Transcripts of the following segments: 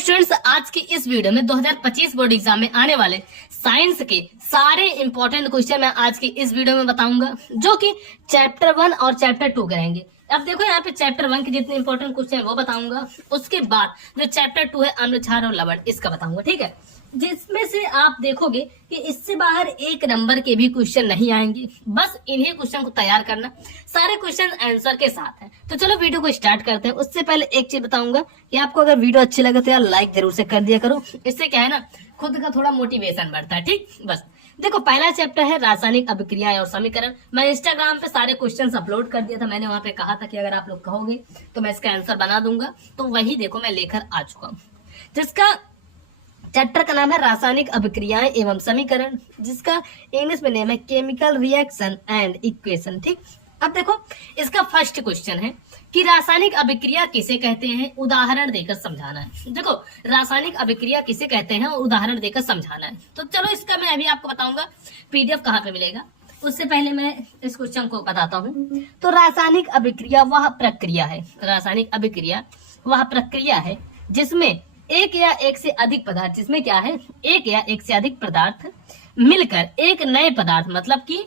Students, आज की इस वीडियो में 2025 बोर्ड एग्जाम में आने वाले साइंस के सारे इंपॉर्टेंट क्वेश्चन मैं आज की इस वीडियो में बताऊंगा, जो कि चैप्टर 1 और चैप्टर 2 के रहेंगे। अब देखो यहाँ पे चैप्टर 1 के जितने इंपॉर्टेंट क्वेश्चन है वो बताऊंगा, उसके बाद जो चैप्टर 2 है अम्ल क्षार और लवण, इसका बताऊंगा। ठीक है, जिसमें से आप देखोगे कि इससे बाहर एक नंबर के भी क्वेश्चन नहीं आएंगे, बस इन्हीं क्वेश्चन को तैयार करना, सारे क्वेश्चन आंसर के साथ है। तो चलो वीडियो को स्टार्ट करते हैं। उससे पहले एक चीज बताऊंगा कि आपको अगर वीडियो अच्छी लगे तो यार लाइक जरूर से कर दिया करो, इससे क्या है ना, खुद का थोड़ा मोटिवेशन बढ़ता है। ठीक, बस देखो पहला चैप्टर है रासायनिक अभिक्रियाएं और समीकरण। मैं इंस्टाग्राम पे सारे क्वेश्चंस अपलोड कर दिया था, मैंने वहां पे कहा था कि अगर आप लोग कहोगे तो मैं इसका आंसर बना दूंगा, तो वही देखो मैं लेकर आ चुका हूँ। जिसका चैप्टर का नाम है रासायनिक अभिक्रियाएं एवं समीकरण, जिसका इंग्लिश में नेम है केमिकल रिएक्शन एंड इक्वेशन। ठीक, अब देखो इसका फर्स्ट क्वेश्चन है कि रासायनिक अभिक्रिया किसे कहते हैं, उदाहरण देकर समझाना है। देखो रासायनिक अभिक्रिया किसे कहते हैं, उदाहरण देकर समझाना है। तो चलो इसका मैं अभी आपको बताऊंगा, पीडीएफ कहाँ पे मिलेगा। उससे पहले मैं इस क्वेश्चन को बताता हूँ। तो रासायनिक अभिक्रिया वह प्रक्रिया है, रासायनिक अभिक्रिया वह प्रक्रिया है जिसमें एक या एक से अधिक पदार्थ, जिसमें क्या है, एक या एक से अधिक पदार्थ मिलकर एक नए पदार्थ मतलब कि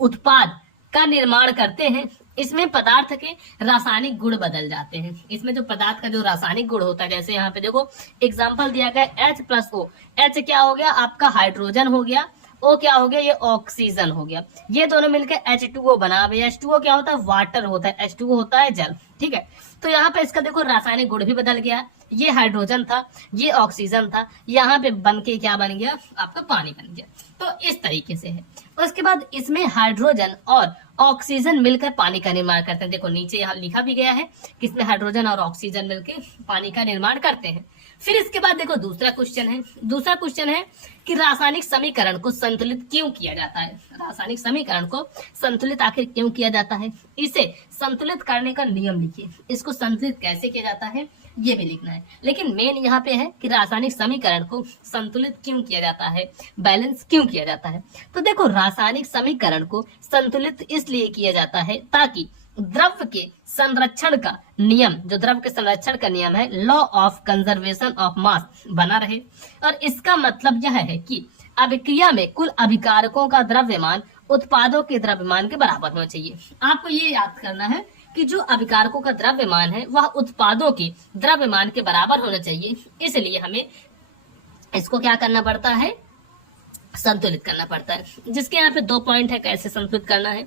उत्पाद का निर्माण करते हैं। इसमें पदार्थ के रासायनिक गुण बदल जाते हैं। इसमें जो पदार्थ का जो रासायनिक गुण होता है, जैसे यहाँ पे देखो एग्जांपल दिया गया H+O। H क्या हो गया, आपका हाइड्रोजन हो गया, O क्या हो गया, ये ऑक्सीजन हो गया, ये दोनों मिलकर H2O बना। H2O क्या होता है, वाटर होता है, H2O होता है जल। ठीक है, तो यहाँ पे इसका देखो रासायनिक गुण भी बदल गया, ये हाइड्रोजन था, ये ऑक्सीजन था, यहाँ पे बन के क्या बन गया, आपका पानी बन गया। तो इस तरीके से है। उसके बाद इसमें हाइड्रोजन और ऑक्सीजन मिलकर पानी का निर्माण करते हैं। देखो नीचे यहाँ लिखा भी गया है कि इसमें हाइड्रोजन और ऑक्सीजन मिलकर पानी का निर्माण करते हैं। फिर इसके बाद देखो दूसरा क्वेश्चन है, दूसरा क्वेश्चन है कि रासायनिक समीकरण को संतुलित क्यों किया जाता है। रासायनिक समीकरण को संतुलित आखिर क्यों किया जाता है, इसे संतुलित करने का नियम लिखिए। इसको संतुलित कैसे किया जाता है ये भी लिखना है, लेकिन मेन यहाँ पे है कि रासायनिक समीकरण को संतुलित क्यों किया जाता है, बैलेंस क्यों किया जाता है। तो देखो रासायनिक समीकरण को संतुलित इसलिए किया जाता है ताकि द्रव्य के संरक्षण का नियम, जो द्रव्य के संरक्षण का नियम है, law of conservation of mass, बना रहे। और इसका मतलब यह है कि अभिक्रिया में कुल अभिकारकों का द्रव्यमान उत्पादों के द्रव्यमान के बराबर होना चाहिए। आपको ये याद करना है कि जो अभिकारकों का द्रव्यमान है वह उत्पादों के द्रव्यमान के बराबर होना चाहिए। इसलिए हमें इसको क्या करना पड़ता है, संतुलित करना पड़ता है। जिसके यहाँ पे 2 पॉइंट है कैसे संतुलित करना है।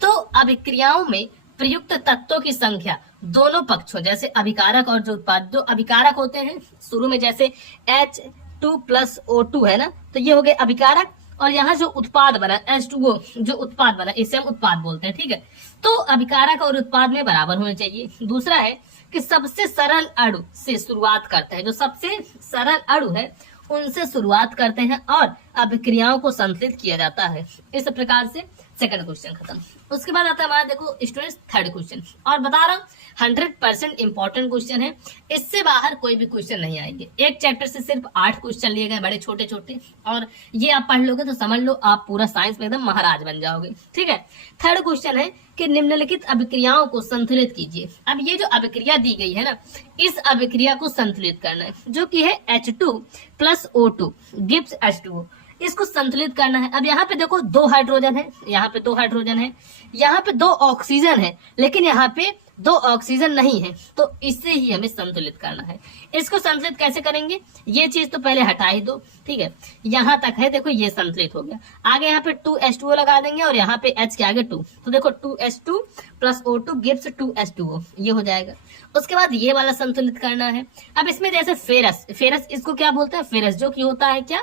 तो अभिक्रियाओं में प्रयुक्त तत्वों की संख्या दोनों पक्षों, जैसे अभिकारक और जो उत्पाद, जो अभिकारक होते हैं शुरू में जैसे H2+O2 है ना, तो ये हो गए अभिकारक, और यहाँ जो उत्पाद बना H2O, जो उत्पाद बना इसे हम उत्पाद बोलते हैं। ठीक है, तो अभिकारक और उत्पाद में बराबर होने चाहिए। दूसरा है कि सबसे सरल अणु से शुरुआत करते हैं, जो सबसे सरल अणु है उनसे शुरुआत करते हैं और अभिक्रियाओं को संतुलित किया जाता है। इस प्रकार से सेकंड क्वेश्चन खत्म। उसके बाद आता है हमारा देखो स्टूडेंट्स थर्ड क्वेश्चन, और बता रहा हूँ 100% इंपॉर्टेंट क्वेश्चन है, इससे बाहर कोई भी क्वेश्चन नहीं आएंगे। एक चैप्टर से सिर्फ 8 क्वेश्चन लिए गए, बड़े छोटे छोटे, और ये आप पढ़ लोगे तो समझ लो आप पूरा साइंस में एकदम महाराज बन जाओगे। ठीक है, थर्ड क्वेश्चन है कि निम्नलिखित अभिक्रियाओं को संतुलित कीजिए। अब ये जो अभिक्रिया दी गई है ना, इस अभिक्रिया को संतुलित करना है, जो कि है H2+O2 गिव्स H2O, इसको संतुलित करना है। अब यहाँ पे देखो 2 हाइड्रोजन है, यहाँ पे 2 हाइड्रोजन है, यहाँ पे 2 ऑक्सीजन है, लेकिन यहाँ पे 2 ऑक्सीजन नहीं है, तो इससे ही हमें संतुलित करना है। इसको संतुलित कैसे करेंगे, ये चीज तो पहले हटा ही दो। ठीक है, यहाँ तक है, देखो ये संतुलित हो गया। आगे यहाँ पे 2H2O लगा देंगे और यहाँ पे H के आगे 2, तो देखो 2H2+O2 गिव्स 2H2O, ये हो जाएगा। उसके बाद ये वाला संतुलित करना है। अब इसमें जैसे फेरस, फेरस इसको क्या बोलते हैं, फेरस जो कि होता है क्या,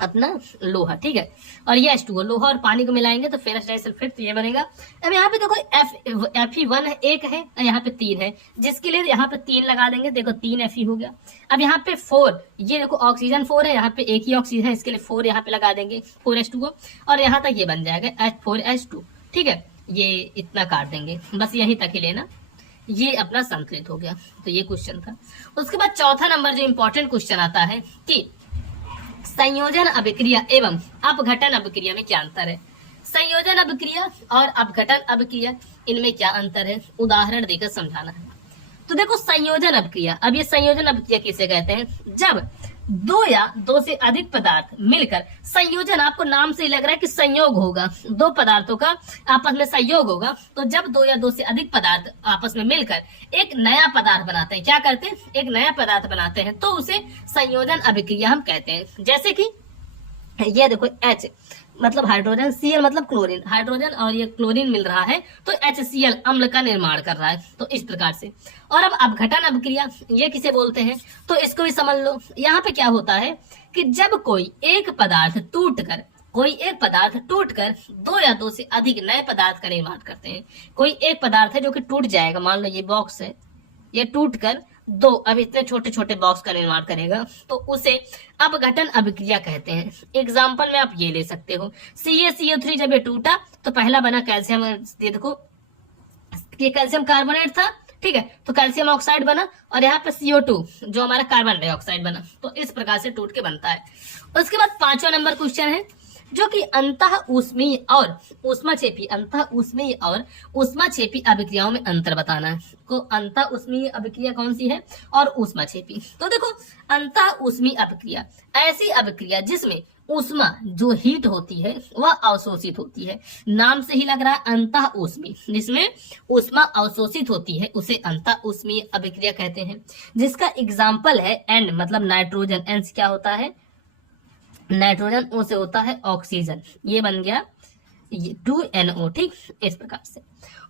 अपना लोहा। ठीक है, और ये H2O, लोहा और पानी को मिलाएंगे तो फेरस डाइसल्फेट, तो ये बनेगा। अब यहाँ पे देखो Fe1 है, 1 है, और यहाँ पे 3 है, जिसके लिए यहाँ पे 3 लगा देंगे, देखो 3 Fe हो गया। अब यहाँ पे 4, ये देखो ऑक्सीजन 4 है, यहाँ पे एक ही ऑक्सीजन है, इसके लिए 4 यहाँ पे लगा देंगे, 4H2O, और यहाँ तक ये बन जाएगा H4H2। ठीक है, ये इतना काट देंगे, बस यही तक ही लेना, ये अपना संतुलित हो गया। तो ये क्वेश्चन था। उसके बाद चौथा नंबर जो इंपॉर्टेंट क्वेश्चन आता है कि संयोजन अभिक्रिया एवं अपघटन अभिक्रिया में क्या अंतर है। संयोजन अभिक्रिया और अपघटन अभिक्रिया, इनमें क्या अंतर है, उदाहरण देकर समझाना है। तो देखो संयोजन अभिक्रिया, अब ये संयोजन अभिक्रिया किसे कहते हैं? जब दो या दो से अधिक पदार्थ मिलकर संयोजन, आपको नाम से ही लग रहा है कि संयोग होगा, दो पदार्थों का आपस में संयोग होगा। तो जब दो या दो से अधिक पदार्थ आपस में मिलकर एक नया पदार्थ बनाते हैं, क्या करते हैं? एक नया पदार्थ बनाते हैं, तो उसे संयोजन अभिक्रिया हम कहते हैं। जैसे कि ये देखो H मतलब हाइड्रोजन, Cl मतलब क्लोरीन, हाइड्रोजन और ये क्लोरीन मिल रहा है तो HCl अम्ल का निर्माण कर रहा है। तो इस प्रकार से। और अब अपघटन अभिक्रिया, ये किसे बोलते हैं? तो इसको भी समझ लो। यहाँ पे क्या होता है कि जब कोई एक पदार्थ टूटकर दो या दो से अधिक नए पदार्थ का निर्माण करते हैं। कोई एक पदार्थ है जो कि टूट जाएगा, मान लो ये बॉक्स है, ये टूटकर दो अब इतने छोटे छोटे बॉक्स का निर्माण करेगा, तो उसे अपघटन अभिक्रिया कहते हैं। एग्जाम्पल में आप ये ले सकते हो, CaCO3 जब ये टूटा तो पहला बना कैल्शियम, ये देखो ये कैल्शियम कार्बोनेट था, ठीक है, तो कैल्शियम ऑक्साइड बना, और यहाँ पे CO2 जो हमारा कार्बन डाइऑक्साइड बना। तो इस प्रकार से टूट के बनता है। उसके बाद 5वां नंबर क्वेश्चन है जो कि अंतः ऊष्मीय और ऊष्माक्षेपी अभिक्रियाओं में अंतर बताना है। को अंतः ऊष्मीय अभिक्रिया कौन सी है और ऊष्माक्षेपी? तो देखो अंतः ऊष्मीय अभिक्रिया ऐसी अभिक्रिया जिसमें ऊष्मा जो हीट होती है वह अवशोषित होती है। नाम से ही लग रहा है अंतः ऊष्मीय, जिसमें ऊष्मा अवशोषित होती है उसे अंतः ऊष्मीय अभिक्रिया कहते हैं। जिसका एग्जाम्पल है N मतलब नाइट्रोजन, N से क्या होता है? नाइट्रोजन, O से होता है ऑक्सीजन, ये बन गया 2NO, ठीक, इस प्रकार से।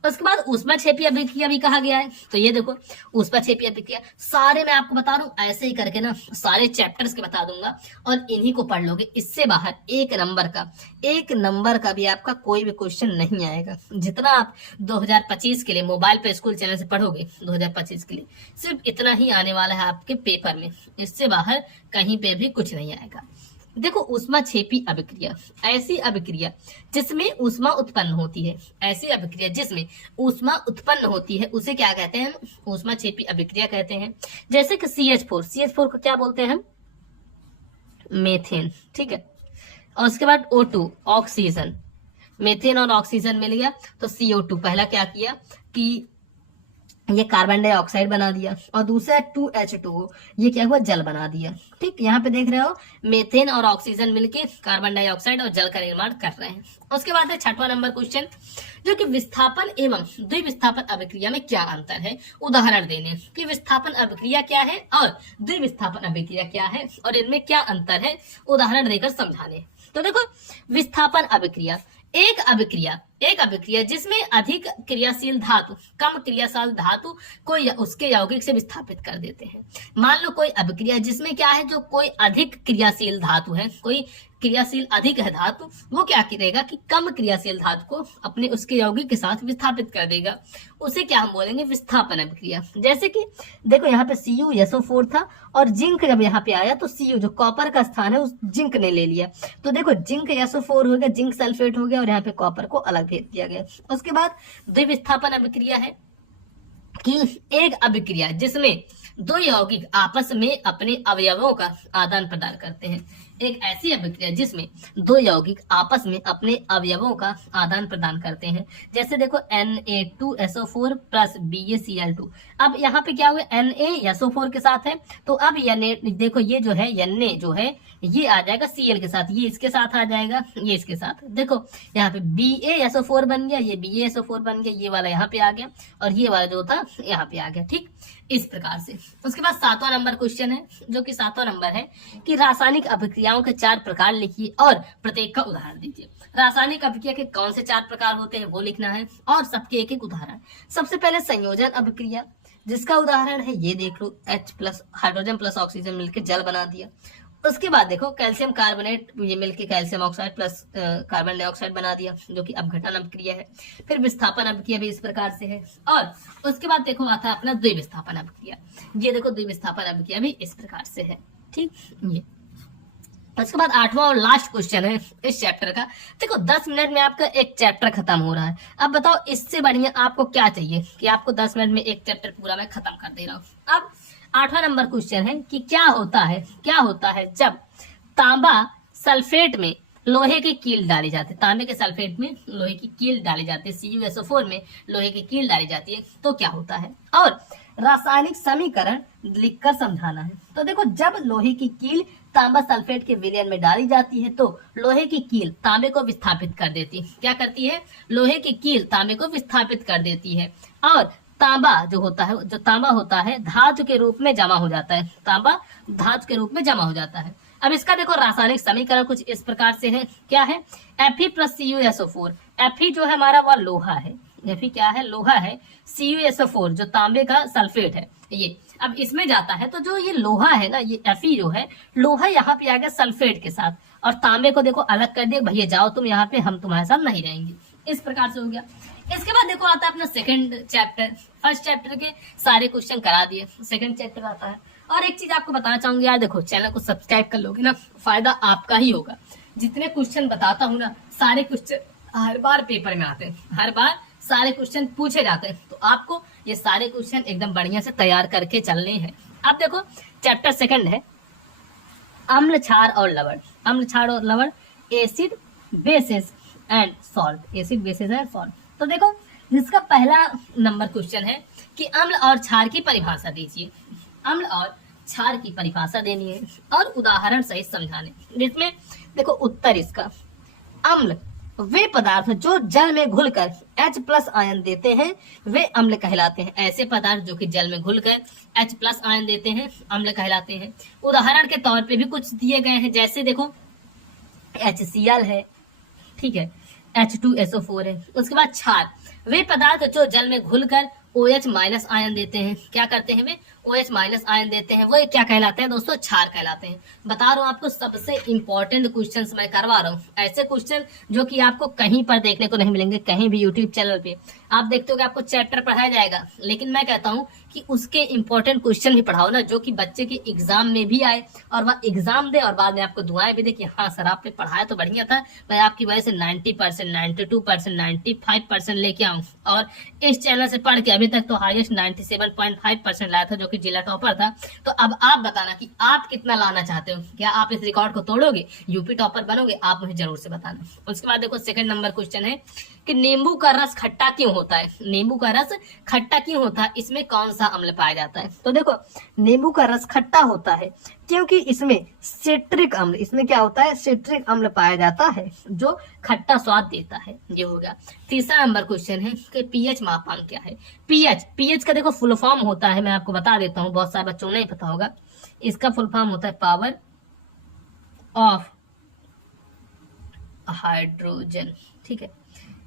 उसके बाद ऊष्माक्षेपी अभिक्रिया भी कहा गया है। तो ये देखो ऊष्माक्षेपी अभिक्रिया सारे मैं आपको बता रहा हूँ, ऐसे ही करके ना सारे चैप्टर्स के बता दूंगा और इन्हीं को पढ़ लोगे। इससे बाहर एक नंबर का भी आपका कोई भी क्वेश्चन नहीं आएगा। जितना आप 2025 के लिए मोबाइल पे स्कूल चैनल से पढ़ोगे 2025 के लिए, सिर्फ इतना ही आने वाला है आपके पेपर में, इससे बाहर कहीं पे भी कुछ नहीं आएगा। देखो ऊष्माक्षेपी अभिक्रिया ऐसी अभिक्रिया जिसमें ऊष्मा उत्पन्न होती है, ऐसी अभिक्रिया जिसमें ऊष्मा उत्पन्न होती है उसे क्या कहते हैं? ऊष्माक्षेपी अभिक्रिया कहते हैं। जैसे कि CH4 को क्या बोलते हैं? मेथेन, ठीक है। और उसके बाद O2 ऑक्सीजन, मेथेन और ऑक्सीजन मिल गया तो CO2 पहला क्या किया कि ये कार्बन डाइऑक्साइड बना दिया, और दूसरा 2H2O, ये क्या हुआ? जल बना दिया, ठीक। यहाँ पे देख रहे हो मेथेन और ऑक्सीजन मिलके कार्बन डाइऑक्साइड और जल का निर्माण कर रहे हैं। उसके बाद है 6वां नंबर क्वेश्चन जो कि विस्थापन एवं द्विविस्थापन अभिक्रिया में क्या अंतर है? उदाहरण देने कि विस्थापन अभिक्रिया क्या है और द्विविस्थापन अभिक्रिया क्या है और इनमें क्या अंतर है, उदाहरण देकर समझाने। तो देखो विस्थापन अभिक्रिया एक अभिक्रिया जिसमें अधिक क्रियाशील धातु कम क्रियाशील धातु को उसके यौगिक से विस्थापित कर देते हैं। मान लो कोई अभिक्रिया जिसमें क्या है, जो कोई अधिक क्रियाशील धातु है, कोई क्रियाशील अधिक है धातु, वो क्या करेगा कि कम क्रियाशील धातु को अपने उसके यौगिक के साथ विस्थापित कर देगा, उसे क्या हम बोलेंगे? विस्थापन अभिक्रिया। जैसे कि देखो यहाँ पे CuSO4 था और जिंक जब यहाँ पे आया तो Cu जो कॉपर का स्थान है उस जिंक ने ले लिया, तो देखो जिंक SO4 हो गया, जिंक सल्फेट हो गया और यहाँ पे कॉपर को अलग भेज दिया गया। उसके बाद द्विविस्थापन अभिक्रिया है कि एक अभिक्रिया जिसमें दो यौगिक आपस में अपने अवयवों का आदान प्रदान करते हैं। एक ऐसी अभिक्रिया जिसमें दो यौगिक आपस में अपने अवयवों का आदान प्रदान करते हैं। जैसे देखो Na2SO4 प्लस BaCl2। अब यहाँ पे क्या हुआ? Na SO4 के साथ है तो अब देखो ये जो है Na जो है ये आ जाएगा Cl के साथ, ये इसके साथ आ जाएगा, ये इसके साथ। देखो यहाँ पे BaSO4 बन गया, ये BaSO4 बन गया, ये वाला यहाँ पे आ गया और ये वाला जो था यहाँ पे आ गया, ठीक, इस प्रकार से। उसके बाद 7वां नंबर क्वेश्चन है जो कि 7वां नंबर है कि रासायनिक अभिक्रियाओं के 4 प्रकार लिखिए और प्रत्येक का उदाहरण दीजिए। रासायनिक अभिक्रिया के कौन से 4 प्रकार होते हैं वो लिखना है और सबके एक एक उदाहरण। सबसे पहले संयोजन अभिक्रिया, जिसका उदाहरण है ये देख लो, H+ हाइड्रोजन प्लस ऑक्सीजन मिलकर जल बना दिया। उसके बाद देखो कैल्शियम कार्बोनेट ये मिलके calcium oxide plus carbon dioxide बना दिया जो कि अपघटन अभिक्रिया है। फिर विस्थापन अभिक्रिया भी इस प्रकार से है। और उसके बाद देखो आता है अपना द्विविस्थापन अभिक्रिया। ये देखो द्विविस्थापन अभिक्रिया भी इस प्रकार से है, ठीक। ये उसके बाद 8वां और लास्ट क्वेश्चन है इस चैप्टर का। देखो 10 मिनट में आपका एक चैप्टर खत्म हो रहा है। अब बताओ इससे बढ़िया आपको क्या चाहिए कि आपको 10 मिनट में एक चैप्टर पूरा मैं खत्म कर दे रहा हूँ। अब 8वां नंबर क्वेश्चन है कि क्या होता है जब तांबा सल्फेट में लोहे की कील डाली जाती है। तांबे के सल्फेट में लोहे की कील डाली जाती है, CuSO4 में लोहे की कील डाली जाती है तो क्या होता है। और रासायनिक समीकरण लिखकर समझाना है। तो देखो, जब लोहे की कील तांबा सल्फेट के विलयन में डाली जाती है तो लोहे की कील तांबे को विस्थापित कर देती है। क्या करती है? लोहे की कील तांबे को विस्थापित कर देती है और तांबा जो तांबा होता है धातु के रूप में जमा हो जाता है। तांबा धातु के रूप में जमा हो जाता है। अब इसका देखो रासायनिक समीकरण कुछ इस प्रकार से है। क्या है? Fe plus CuSO4। Fe जो है हमारा वह लोहा है। Fe क्या है? लोहा है। CuSO4 जो तांबे का सल्फेट है। ये अब इसमें जाता है तो जो ये लोहा है ना, ये Fe जो है लोहा यहाँ पे आ गया सल्फेट के साथ और तांबे को देखो अलग कर दिया, भैया जाओ तुम यहाँ पे, हम तुम्हारे साथ नहीं रहेंगे। इस प्रकार से हो गया। इसके बाद देखो आता है अपना सेकंड चैप्टर। फर्स्ट चैप्टर के सारे क्वेश्चन करा दिए, सेकंड चैप्टर आता है। और एक चीज आपको बताना चाहूंगी यार, देखो चैनल को सब्सक्राइब कर लोगे ना, फायदा आपका ही होगा। जितने क्वेश्चन बताता हूँ ना, सारे क्वेश्चन हर बार पेपर में आते हैं, हर बार सारे क्वेश्चन पूछे जाते हैं, तो आपको ये सारे क्वेश्चन एकदम बढ़िया से तैयार करके चलने हैं। अब देखो चैप्टर सेकंड है अम्ल, क्षार और लवण। अम्ल, क्षार और लवण, acid, basis and salt. Acid, basis and salt. तो देखो जिसका पहला नंबर क्वेश्चन है कि अम्ल और क्षार की परिभाषा दीजिए। अम्ल और क्षार की परिभाषा देनी है और उदाहरण सहित समझाने। जिसमें देखो उत्तर इसका, अम्ल वे पदार्थ जो जल में घुलकर H+ आयन देते हैं वे अम्ल कहलाते हैं। ऐसे पदार्थ जो कि जल में घुलकर H+ आयन देते हैं अम्ल कहलाते हैं। उदाहरण के तौर पे भी कुछ दिए गए हैं, जैसे देखो HCl है, ठीक है, H2SO4 है। उसके बाद क्षार, वे पदार्थ जो जल में घुलकर OH- आयन देते हैं। क्या करते हैं वे? OH- आयन देते हैं। वो क्या कहलाते हैं दोस्तों? क्षार कहलाते हैं। बता रहा हूँ आपको, सबसे इंपॉर्टेंट क्वेश्चंस मैं करवा रहा हूँ। ऐसे क्वेश्चन जो कि आपको कहीं पर देखने को नहीं मिलेंगे, कहीं भी यूट्यूब चैनल पे आप देखते हो कि आपको चैप्टर पढ़ाया जाएगा, लेकिन मैं कहता हूँ कि उसके इंपॉर्टेंट क्वेश्चन भी पढ़ाओ ना, जो कि बच्चे के एग्जाम में भी आए और वह एग्जाम दे और बाद में आपको दुआएं भी दे कि हाँ सर आपने पढ़ाया तो बढ़िया था, मैं आपकी वजह से 90%, 92%, 95% लेके आऊँ। और इस चैनल से पढ़ के अभी तक तो हाईएस्ट 97.5% लाया था, जो कि जिला टॉपर था। तो अब आप बताना कि आप कितना लाना चाहते हो, क्या आप इस रिकॉर्ड को तोड़ोगे, यूपी टॉपर बनोगे? आप मुझे जरूर से बताना। उसके बाद देखो सेकंड नंबर क्वेश्चन है कि नींबू का रस खट्टा क्यों होता है? नींबू का रस खट्टा क्यों होता है? इसमें कौन सा अम्ल पाया जाता है? तो देखो नींबू का रस खट्टा होता है क्योंकि इसमें सिट्रिक अम्ल, इसमें क्या होता है? सिट्रिक अम्ल पाया जाता है जो खट्टा स्वाद देता है। ये हो गया। तीसरा नंबर क्वेश्चन है कि पीएच मापांक क्या है? पीएच का देखो फुल फॉर्म होता है, मैं आपको बता देता हूँ, बहुत सारे बच्चों को नहीं पता होगा। इसका फुल फॉर्म होता है पावर ऑफ हाइड्रोजन, ठीक है,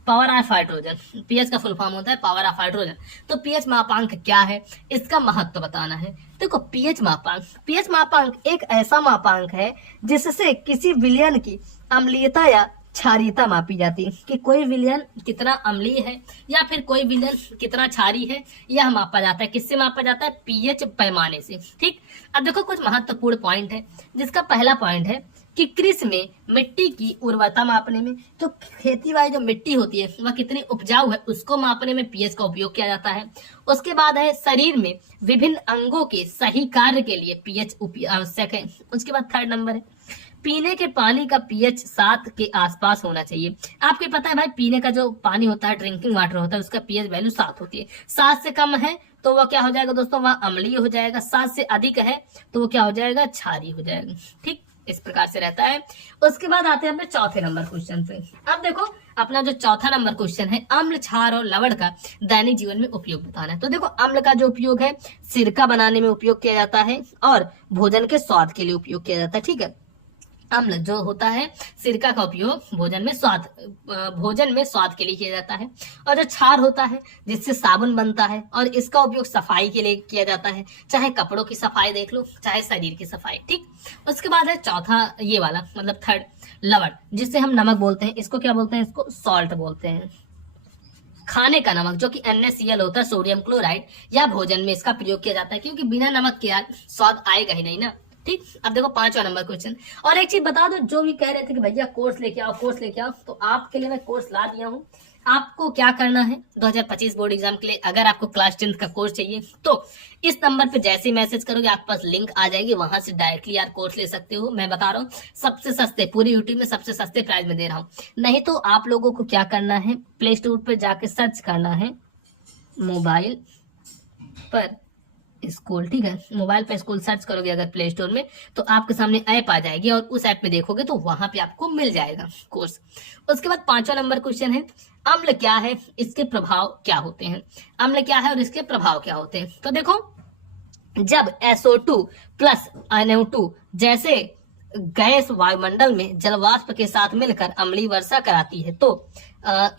पावर ऑफ हाइड्रोजन। पीएच का फुल फॉर्म होता है पावर ऑफ हाइड्रोजन। तो पीएच मापांक क्या है, इसका महत्व बताना है। देखो पीएच मापांक एक ऐसा मापांक है जिससे किसी विलयन की अम्लीयता या क्षारीयता मापी जाती है, कि कोई विलयन कितना अम्लीय है या फिर कोई विलयन कितना क्षारीय है, यह मापा जाता है। किससे मापा जाता है? पीएच पैमाने से। ठीक, अब देखो कुछ महत्वपूर्ण पॉइंट है, जिसका पहला पॉइंट है कि कृषि में मिट्टी की उर्वरता मापने में, तो खेती वाली जो मिट्टी होती है वह कितनी उपजाऊ है उसको मापने में पीएच का उपयोग किया जाता है। उसके बाद है शरीर में विभिन्न अंगों के सही कार्य के लिए पीएच आवश्यक है। उसके बाद थर्ड नंबर है पीने के पानी का पीएच 7 के आसपास होना चाहिए। आपको पता है भाई, पीने का जो पानी होता है, ड्रिंकिंग वाटर होता है, उसका पीएच वैल्यू 7 होती है। 7 से कम है तो वह क्या हो जाएगा दोस्तों? वह अम्लीय हो जाएगा। 7 से अधिक है तो वो क्या हो जाएगा? क्षारीय हो जाएगा। ठीक, इस प्रकार से रहता है। उसके बाद आते हैं अपने चौथे नंबर क्वेश्चन पे। अब देखो अपना जो चौथा नंबर क्वेश्चन है, अम्ल, क्षार और लवण का दैनिक जीवन में उपयोग बताना है। तो देखो अम्ल का जो उपयोग है सिरका बनाने में उपयोग किया जाता है और भोजन के स्वाद के लिए उपयोग किया जाता है। ठीक है, अम्ल जो होता है सिरका का उपयोग भोजन में स्वाद के लिए किया जाता है। और जो क्षार होता है जिससे साबुन बनता है और इसका उपयोग सफाई के लिए किया जाता है, चाहे कपड़ों की सफाई देख लो, चाहे शरीर की सफाई। ठीक, उसके बाद है चौथा ये वाला, मतलब थर्ड, लवण, जिससे हम नमक बोलते हैं। इसको क्या बोलते हैं? इसको सॉल्ट बोलते हैं। खाने का नमक जो कि NaCl होता है, सोडियम क्लोराइड, या भोजन में इसका प्रयोग किया जाता है, क्योंकि बिना नमक के यार स्वाद आएगा ही नहीं ना। ठीक, अब देखो पांचवा नंबर क्वेश्चन। और एक चीज बता दो, जो भी कह रहे थे कि भैया कोर्स लेके आओ, तो आपके लिए मैं कोर्स ला दिया हूँ। आपको क्या करना है 2025 बोर्ड एग्जाम के लिए, अगर आपको क्लास 10th का कोर्स चाहिए तो इस नंबर पे जैसे ही मैसेज करोगे आपके पास लिंक आ जाएगी, वहां से डायरेक्टली यार कोर्स ले सकते हो। मैं बता रहा हूँ सबसे सस्ते, पूरे यूट्यूब में सबसे सस्ते प्राइस में दे रहा हूँ। नहीं तो आप लोगों को क्या करना है, प्ले स्टोर पर जाके सर्च करना है मोबाइल पर स्कूल, ठीक है। मोबाइल पे स्कूल सर्च करोगे अगर प्ले स्टोर में तो आपके सामने ऐप आ जाएगी और उस ऐप में देखोगे तो वहां पे आपको मिल जाएगा कोर्स। उसके बाद 5वां नंबर क्वेश्चन है, अम्ल क्या है, इसके प्रभाव क्या होते हैं। अम्ल क्या है और इसके प्रभाव क्या होते हैं। तो देखो, जब SO2 प्लस NO2 जैसे गैस वायुमंडल में जलवाष्प के साथ मिलकर अम्लीय वर्षा कराती है तो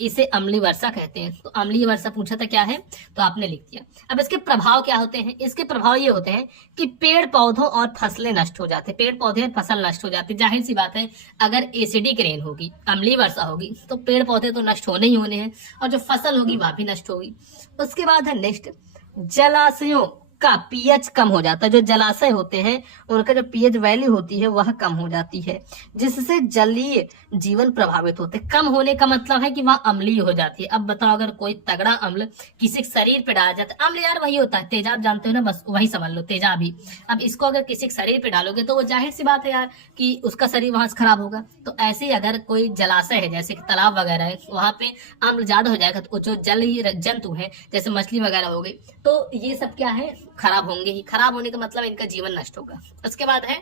इसे अम्लीय वर्षा कहते हैं। तो अम्लीय वर्षा पूछा था क्या है, तो आपने लिख दिया। अब इसके प्रभाव क्या होते हैं। इसके प्रभाव ये होते हैं कि पेड़ पौधों और फसलें नष्ट हो जाते हैं, पेड़ पौधे और फसल नष्ट हो जाती है। जाहिर सी बात है, अगर एसिडिक रेन होगी, अम्लीय वर्षा होगी, तो पेड़ पौधे तो नष्ट होने ही होने हैं और जो फसल होगी वह भी नष्ट होगी। उसके बाद है नेक्स्ट, जलाशयों का पीएच कम हो जाता है। जो जलाशय होते हैं उनका जो पीएच वैल्यू होती है वह कम हो जाती है, जिससे जलीय जीवन प्रभावित होते हैं। कम होने का मतलब है कि वह अम्लीय हो जाती है। अब बताओ, अगर कोई तगड़ा अम्ल किसी के शरीर पे डाला जाता है, अम्ल यार वही होता है, तेजाब जानते हो ना, बस वही समझ लो, तेजाब ही। अब इसको अगर किसी के शरीर पे डालोगे तो वो जाहिर सी बात है यार कि उसका शरीर वहां से खराब होगा। तो ऐसे ही अगर कोई जलाशय है, जैसे तालाब वगैरह है, वहां पे अम्ल ज्यादा हो जाएगा तो जो जलीय जंतु है जैसे मछली वगैरह हो गई, तो ये सब क्या है, खराब होंगे ही। खराब होने का मतलब इनका जीवन नष्ट होगा। उसके बाद है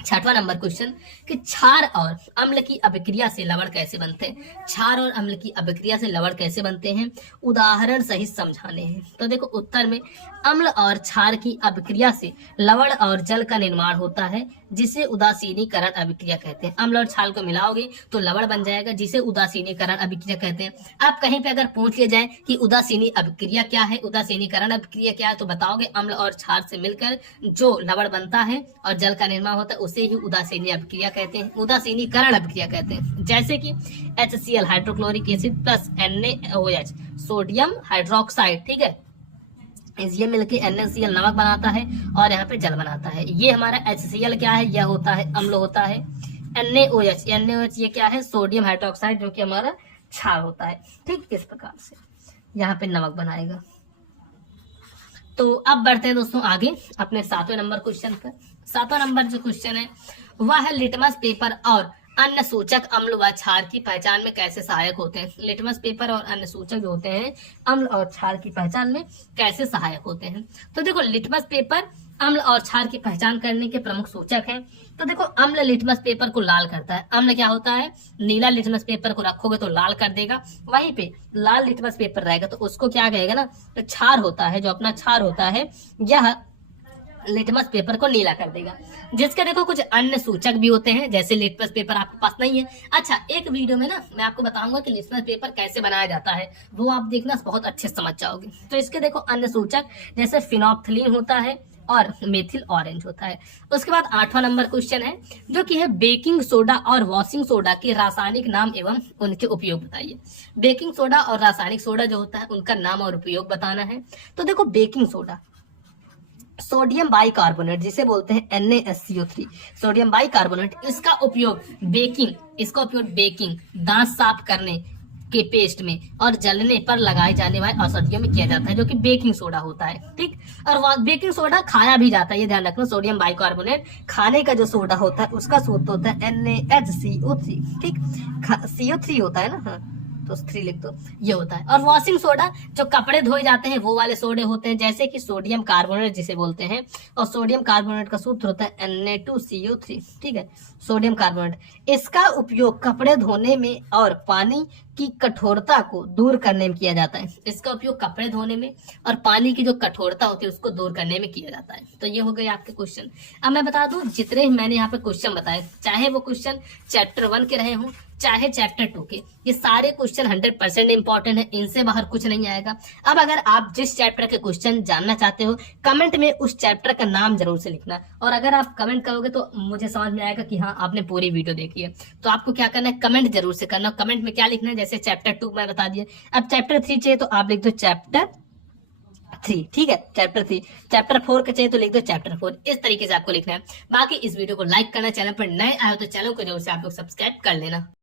6वां नंबर क्वेश्चन कि क्षार और अम्ल की अभिक्रिया से लवण कैसे बनते हैं। क्षार और अम्ल की अभिक्रिया से लवण कैसे बनते हैं, उदाहरण सहित समझाने हैं। तो देखो, उत्तर में अम्ल और क्षार की अभिक्रिया से लवण और जल का निर्माण होता है, जिसे उदासीनीकरण अभिक्रिया कहते हैं। अम्ल और क्षार को मिलाओगे तो लवण बन जाएगा, जिसे उदासीनीकरण अभिक्रिया कहते हैं। आप कहीं पे अगर पूछ लिया जाए कि उदासीनी अभिक्रिया क्या है, उदासीनीकरण अभिक्रिया क्या है, तो बताओगे अम्ल और क्षार से मिलकर जो लवण बनता है और जल का निर्माण होता है उसे ही उदासीनी अभिक्रिया कहते हैं, उदासीनीकरण अभिक्रिया कहते हैं। जैसे कि HCl hydrochloric acid plus NaOH sodium hydroxide, ठीक है, ये मिलके NaCl नमक बनाता है और यहाँ पे जल बनाता है। ये हमारा HCl क्या है, यह होता है अम्ल होता है। NaOH ये क्या है, सोडियम हाइड्रोक्साइड, जो कि हमारा क्षार होता है। ठीक, इस प्रकार से यहाँ पे नमक बनाएगा। तो अब बढ़ते हैं दोस्तों आगे अपने 7वें नंबर क्वेश्चन पर। 7वां नंबर जो क्वेश्चन है वह है लिटमस पेपर और अन्य सूचक अम्ल व क्षार की पहचान में कैसे सहायक होते हैं। लिटमस पेपर और अन्य सूचक जो होते हैं अम्ल और क्षार की पहचान में कैसे सहायक होते हैं। तो देखो, लिटमस पेपर अम्ल और क्षार की पहचान करने के प्रमुख सूचक हैं। तो देखो, अम्ल लिटमस पेपर को लाल करता है। अम्ल क्या होता है, नीला लिटमस पेपर को रखोगे तो लाल कर देगा, वहीं पे लाल लिटमस पेपर रहेगा तो उसको क्या कहेगा ना, तो क्षार होता है, जो अपना क्षार होता है यह लिटमस पेपर को नीला कर देगा। जिसके देखो कुछ अन्य सूचक भी होते हैं, जैसे लिटमस पेपर आपके पास नहीं है। अच्छा, एक वीडियो में ना मैं आपको बताऊंगा कि लिटमस पेपर कैसे बनाया जाता है, वो आप देखना बहुत अच्छे समझ जाओगे। तो इसके देखो अन्य सूचक जैसे फिनोप्थलीन होता है और मेथिल ऑरेंज होता है। उसके बाद 8वां नंबर क्वेश्चन है जो कि है बेकिंग सोडा और वॉशिंग सोडा के रासायनिक नाम एवं उनके उपयोग बताइए। बेकिंग सोडा और रासायनिक सोडा जो होता है उनका नाम और उपयोग बताना है। तो देखो, बेकिंग सोडा सोडियम बाइकार्बोनेट जिसे बोलते हैं NaSCO3, सोडियम बाइकार्बोनेट, इसका उपयोग बेकिंग दांत साफ करने के पेस्ट में और जलने पर लगाए जाने वाले औषधियों में किया जाता है, जो कि बेकिंग सोडा होता है। ठीक, और बेकिंग सोडा खाया भी जाता है, ये ध्यान रखना। सोडियम बाइकार्बोनेट खाने का जो सोडा होता है उसका सूत्र होता है NaHCO3। ठीक, CO3 होता है ना, हाँ, तो 3 लिख दो, ये होता है। और वॉशिंग सोडा जो कपड़े धोए जाते हैं वो वाले सोडे होते हैं, जैसे कि सोडियम कार्बोनेट जिसे बोलते हैं, और सोडियम कार्बोनेट का सूत्र होता है Na2CO3। ठीक है, सोडियम कार्बोनेट, इसका उपयोग कपड़े धोने में और पानी की कठोरता को दूर करने में किया जाता है। इसका उपयोग कपड़े धोने में और पानी की जो कठोरता होती है उसको दूर करने में किया जाता है। तो ये हो गए आपके क्वेश्चन। अब मैं बता दूं, जितने मैंने यहाँ पे क्वेश्चन बताए, चाहे वो क्वेश्चन चैप्टर 1 के रहे हों चाहे चैप्टर 2 के, ये सारे क्वेश्चन 100% इंपॉर्टेंट है, इनसे बाहर कुछ नहीं आएगा। अब अगर आप जिस चैप्टर के क्वेश्चन जानना चाहते हो, कमेंट में उस चैप्टर का नाम जरूर से लिखना, और अगर आप कमेंट करोगे तो मुझे समझ में आएगा कि हाँ आपने पूरी वीडियो देखी है। तो आपको क्या करना है, कमेंट जरूर से करना। कमेंट में क्या लिखना है, जैसे चैप्टर 2 मैं बता दिया, अब चैप्टर 3 चाहिए तो आप लिख दो चैप्टर 3। ठीक है, चैप्टर 3। चैप्टर 4 का चाहिए तो लिख दो चैप्टर 4। इस तरीके से आपको लिखना है। बाकी इस वीडियो को लाइक करना, चैनल पर नए आए हो तो चैनल को जरूर से आप लोग सब्सक्राइब कर लेना।